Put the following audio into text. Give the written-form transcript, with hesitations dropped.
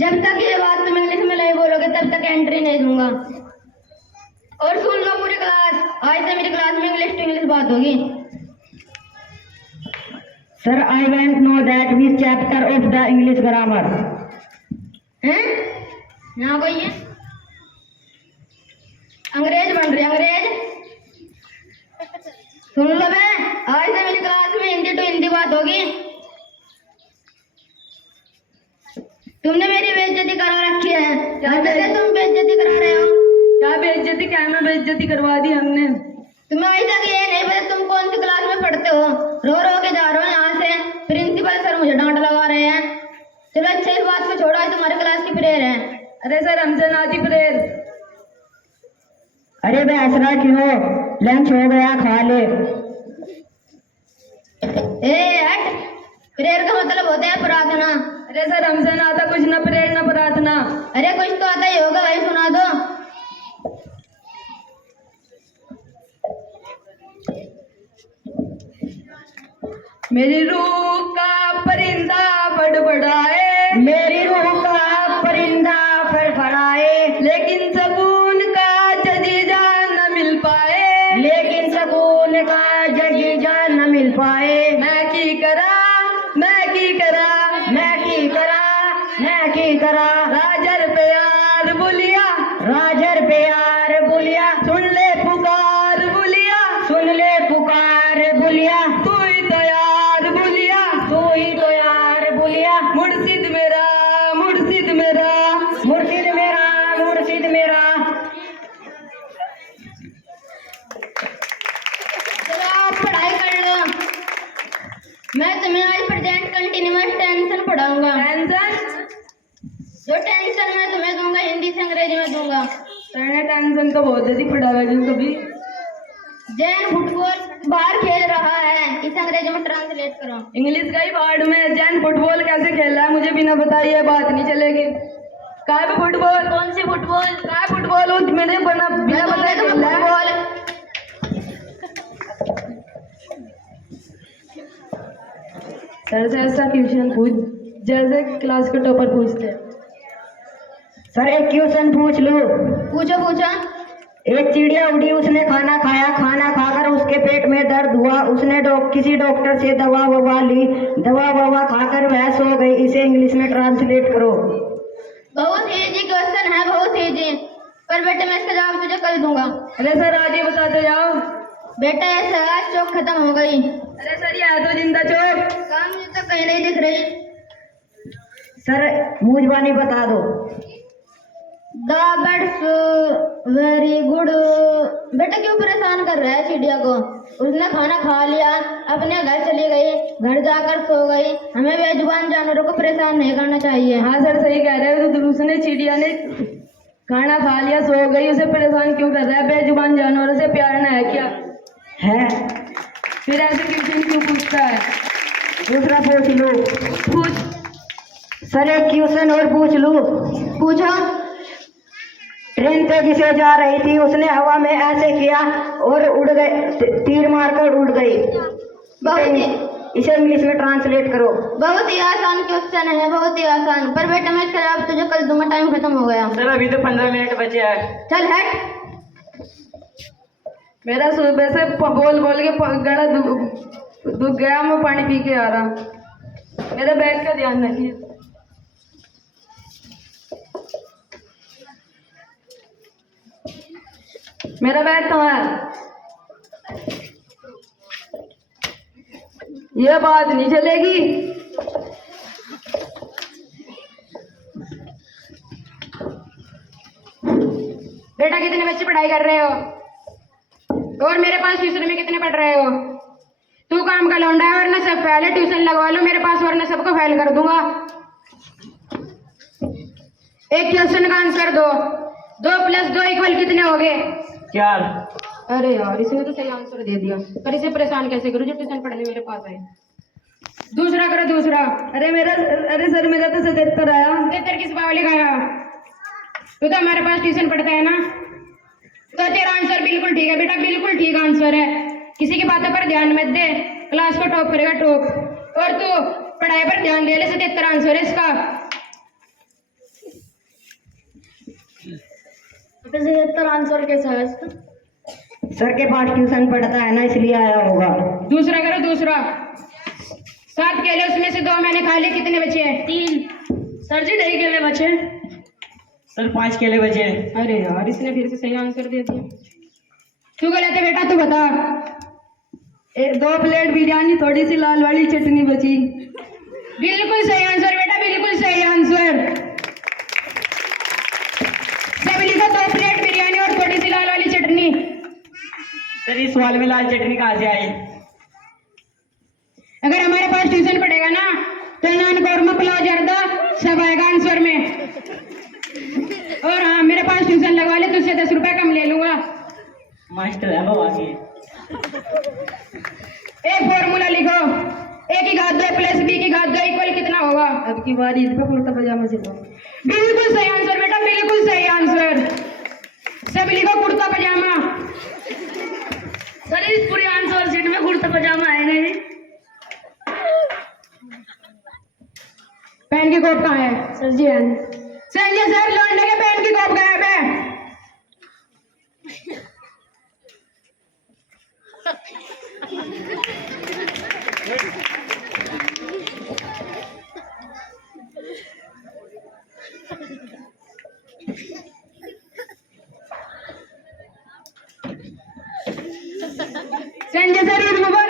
जब तक ये बात तुम इंग्लिश में नहीं बोलोगे तब तक एंट्री नहीं दूंगा। और सुन लो पूरी क्लास, आज से मेरी क्लास में इंग्लिश टू इंग्लिश बात होगी। Sir I want know that which chapter of the English grammar. हैं? यहाँ कोई है? अंग्रेज बन रही अंग्रेज। सुन लो बे, आज से मेरी क्लास में हिंदी टू हिंदी बात होगी। तुमने मेरी बेइज्जती करा रखी है। तुम बेइज्जती करा रहे हो। क्या बेइज्जती? क्या में बेइज्जती करवा दी हमने? तुम्हें अभी तक ये नहीं पता तुम कौन सी क्लास में पढ़ते हो। रो रो के जा रहे हो यहाँ से। प्रिंसिपल सर मुझे डांट लगा रहे हैं। चलो अच्छा इस बात को छोड़ो, आज तुम्हारे क्लास की प्रेयर है। अरे सर हमसे ना थी प्रेयर। अरे बे ऐसा क्यों? लंच हो गया, खा ले। ए हट, प्रेयर का मतलब होता है प्रार्थना। अरे सर हमसे ना आता कुछ, ना प्रेयर ना प्रार्थना। अरे कुछ तो आता ही होगा, भाई सुना दो। मेरी रूह का परिंदा बड़बड़ाए, मेरी रूह का परिंदा फड़फड़ाए, लेकिन सकून का जजीजा न मिल पाए, लेकिन सकून का जजीजा न मिल पाए। मैं की करा, मैं की करा, मैं की करा, मैं की करा। राजर प्यार बोलिया, राजर प्यार बोलिया, सुन ले पुकार बोलिया, सुन ले पुकार बोलिया। तू ही तो यार बोलिया, तू ही तो यार बोलिया। मुर्शिद मेरा, मुर्शिद मेरा, मुर्शिद मेरा, मुर्शिद मेरा। चलो आप पढ़ाई कर लो। मैं तुम्हें आज प्रेजेंट कंटिन्यूअस टेंशन पढ़ाऊंगा। टेंशन? जो टेंशन मैं तुम्हें दूंगा हिंदी से अंग्रेजी में दूंगा। टेंशन तो बहुत जल्दी पढ़ावा जी कभी। जैन फुटबॉल बाहर खेल रहा है, इसे अंग्रेजी में ट्रांसलेट करो। इंग्लिश का ही वर्ड में जैन फुटबॉल कैसे खेल रहा है मुझे बिना बताइए ये बात नहीं चलेगी। कहाँ पे फुटबॉल? कौन सी फुटबॉल? कहाँ फुटबॉल? मैंने बिना बताए तो खेल रहा है। फुटबॉल। सर से ऐसा क्वेश्चन पूछ जैसे क्लास के टॉपर पूछते हैं। सर एक क्वेश्चन पूछ लो। पूछो पूछो। एक चिड़िया उड़ी, उसने खाना खाया, खाना खाकर उसके पेट में दर्द हुआ, उसने किसी डॉक्टर से दवा ववा ली, दवा ववा खाकर वह सो गई। इसे इंग्लिश में ट्रांसलेट करो। बहुत इजी क्वेश्चन है, बहुत इजी। पर बेटे मैं इसका जवाब तुझे कल दूंगा। अरे सर आज ही बताते जाओ। बेटा ऐसा आज चौक खत्म हो गई। अरे सर ये है तो जिंदा चौक। काम मुझे तो कहीं नहीं दिख रही। सर मूजबानी बता दो। The birds very good. बेटा क्यों परेशान कर रहा है चिड़िया को? उसने खाना खा लिया, अपने घर चली गई, घर जाकर सो गई। हमें बेजुबान जानवरों को परेशान नहीं करना चाहिए। हाँ सर सही कह रहे हो। तो उसने चिड़िया ने खाना खा लिया, सो गई, उसे परेशान क्यों कर रहा है? बेजुबान जानवरों से प्यार ना है क्या? है। फिर ऐसे क्वेश्चन क्यों पूछता है? दूसरा पूछ लो। पूछ। सर एक क्वेश्चन और पूछ लो। पूछो। ट्रेन तेजी से जा रही थी, उसने हवा में ऐसे किया और उड़ गई, तीर मारकर उड़ गई। इसे इंग्लिश में ट्रांसलेट करो। बहुत ही आसान क्वेश्चन है, बहुत ही आसान। पर बेटा मैं इसका जवाब तुझे कल दूंगा, टाइम खत्म हो गया। सर अभी तो 15 मिनट बचे हैं। चल हट। मेरा सुबह से बोल बोल के गला दुख गया, मैं पानी पी के आ रहा। मेरे बैग का ध्यान रखिए। मेरा बैग कहाँ है? ये बात नहीं चलेगी। बेटा कितने बच्चे पढ़ाई कर रहे हो? और मेरे पास ट्यूशन में कितने पढ़ रहे हो? तू काम का लौंडा है, वरना सब पहले ट्यूशन लगवा लो मेरे पास, वरना सबको फेल कर दूंगा। एक क्वेश्चन का आंसर दो। 2 + 2 = कितने हो गए? 4। अरे यार इसने तो सही आंसर दे दिया, पर इसे परेशान कैसे करूं जो ट्यूशन पढ़ने मेरे पास है। दूसरा करो दूसरा। अरे सर मेरा तो 77 आया। 77 किस बावली का आया? तू तो हमारे पास ट्यूशन पढ़ता है ना, तो तेरा आंसर बिल्कुल ठीक है बेटा, बिल्कुल ठीक आंसर है। किसी की बातों पर ध्यान मत दे, क्लास को टॉप करेगा टॉप। और तू पढ़ाई पर ध्यान दे ले, 77 आंसर है इसका। 75 आंसर कैसा है इसका? सर के पास ट्यूशन पढ़ता है ना, इसलिए आया होगा। दूसरा करो दूसरा। 7 केले, उसमें से 2 मैंने खा लिए, कितने बचे हैं? 3। सर जी ढाई केले बचे। सर 5 केले बचे। अरे यार, इसने फिर से सही आंसर दे दिया। तू गलत है बेटा, तू बता। 2 प्लेट बिरयानी, थोड़ी सी लाल वाली चटनी बची। बिल्कुल सही आंसर बेटा, बिल्कुल सही आंसर। सब लिखो, 2 प्लेट बिरयानी और थोड़ी सी लाल वाली चटनी। सर इस सवाल में लाल चटनी कहाँ से आई? अगर हमारे पास ट्यूशन पढ़ेगा ना तो नान कौरमा पुलाव जर्दा सब आएगा आंसर में। और हाँ, मेरे पास ट्यूशन लगवा ले, तुझसे 10 रुपए कम ले लूंगा। मास्टर है वो आगे। एक फॉर्मूला लिखो, ए की घात 2 प्लस बी की घात 2 इक्वल कितना होगा? अब की बारी इस पे कुर्ता पजामा सिलवा। बिल्कुल सही आंसर बेटा, बिल्कुल सही आंसर। सब लिखो कुर्ता पजामा। सर इस पूरे आंसर शीट में कुर्ता पजामा है नहीं। पेन की कॉप कहाँ है? सर जी है। संजय सर, लौंडे के पेन की कॉप गायब है। संजय सर, ईद मुबारक।